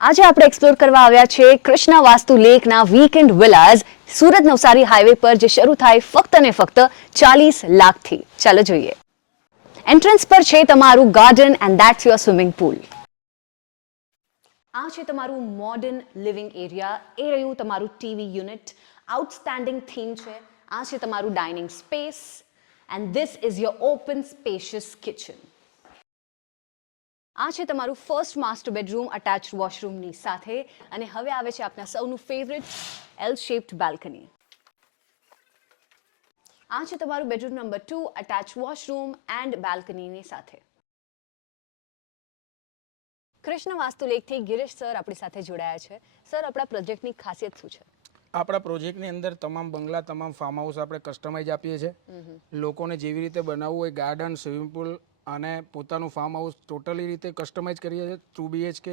આજે આપણે એક્સપ્લોર કરવા આવ્યા છે કૃષ્ણા વાસ્તુ લેકના વીકેન્ડ વિલાઝ સુરત નવસારી હાઈવે પર જે શરૂ થાય ફક્ત ને ફક્ત 40 લાખથી. ચાલો જોઈએ. એન્ટ્રન્સ પર છે તમારું garden and that's your swimming pool. આ છે તમારું મોડર્ન લિવિંગ એરિયા, એ રહ્યું તમારું ટીવી યુનિટ. આઉટસ્ટેન્ડિંગ થીમ છે. આ છે તમારું dining space and this is your open spacious kitchen. આ છે તમારું ફર્સ્ટ માસ્ટર બેડરૂમ અટેચ્ડ વોશરૂમની સાથે. અને હવે આવે છે આપના સૌનું ફેવરિટ એલ શેપ્ડ બાલ્કની. આ છે તમારું bedroom number 2 attached washroom and બાલ્કનીની સાથે. કૃષ્ણ વાસ્તુ લેકથી ગિરીશ સર આપણી સાથે જોડાયા છે. સર, આપણા પ્રોજેક્ટની ખાસિયત શું છે? આપણા પ્રોજેક્ટની અંદર તમામ બંગલા, તમામ ફાર્મ હાઉસ આપણે કસ્ટમાઇઝ આપીએ છીએ. લોકોને જેવી રીતે બનાવવું હોય, ગાર્ડન, સ્વિમિંગ પુલ અને પોતાનું ફાર્મ હાઉસ ટોટલી રીતે કસ્ટમાઇઝ કરીએ છીએ. 2 BHK